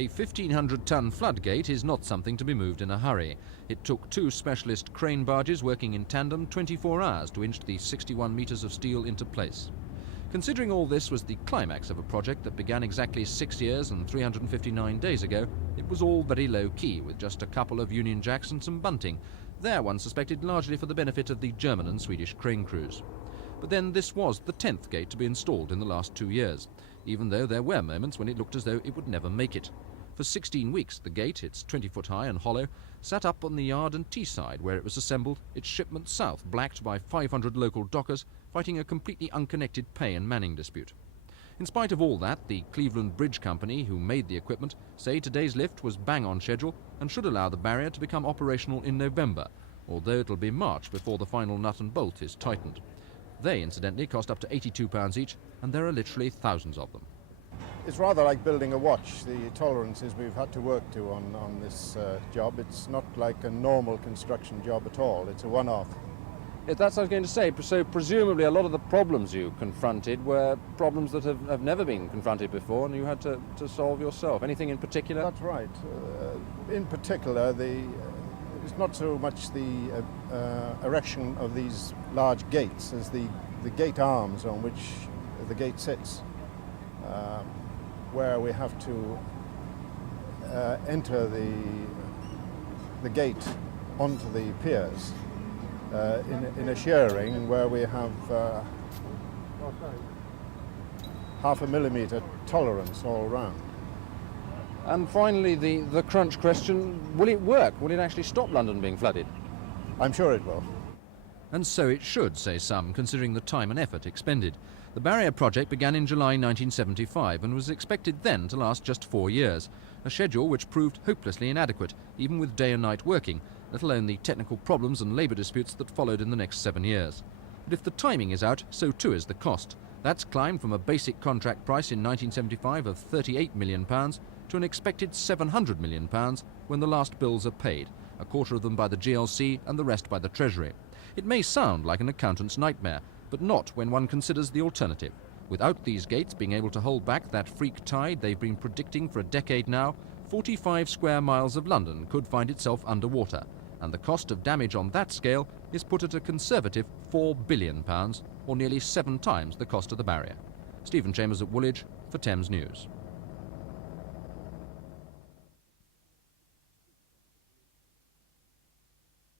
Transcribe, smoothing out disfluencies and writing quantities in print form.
A 1,500-ton floodgate is not something to be moved in a hurry. It took 2 specialist crane barges working in tandem 24 hours to inch the 61 metres of steel into place. Considering all this was the climax of a project that began exactly 6 years and 359 days ago, it was all very low-key, with just a couple of Union Jacks and some bunting, there one suspected largely for the benefit of the German and Swedish crane crews. But then this was the 10th gate to be installed in the last 2 years, even though there were moments when it looked as though it would never make it. For 16 weeks, the gate, it's 20 foot high and hollow, sat up on the yard and Teesside where it was assembled, its shipment south blacked by 500 local dockers fighting a completely unconnected pay and manning dispute. In spite of all that, the Cleveland Bridge Company, who made the equipment, say today's lift was bang on schedule and should allow the barrier to become operational in November, although it'll be March before the final nut and bolt is tightened. They, incidentally, cost up to £82 each, and there are literally thousands of them. It's rather like building a watch. The tolerances we've had to work to on this job, it's not like a normal construction job at all. It's a one-off. Yeah, that's what I was going to say. So presumably a lot of the problems you confronted were problems that have never been confronted before and you had to solve yourself. Anything in particular? That's right. In particular, it's not so much the erection of these large gates as the gate arms on which the gate sits, where we have to enter the gate onto the piers in a shearing where we have half a millimetre tolerance all round. And finally, the crunch question, will it work? Will it actually stop London being flooded? I'm sure it will. And so it should, say some, considering the time and effort expended. The barrier project began in July 1975 and was expected then to last just 4 years, a schedule which proved hopelessly inadequate, even with day and night working, let alone the technical problems and labour disputes that followed in the next 7 years. But if the timing is out, so too is the cost. That's climbed from a basic contract price in 1975 of £38 million to an expected £700 million when the last bills are paid, a quarter of them by the GLC and the rest by the Treasury. It may sound like an accountant's nightmare, but not when one considers the alternative. Without these gates being able to hold back that freak tide they've been predicting for a decade now, 45 square miles of London could find itself underwater, and the cost of damage on that scale is put at a conservative £4 billion, or nearly 7 times the cost of the barrier. Stephen Chambers at Woolwich for Thames News.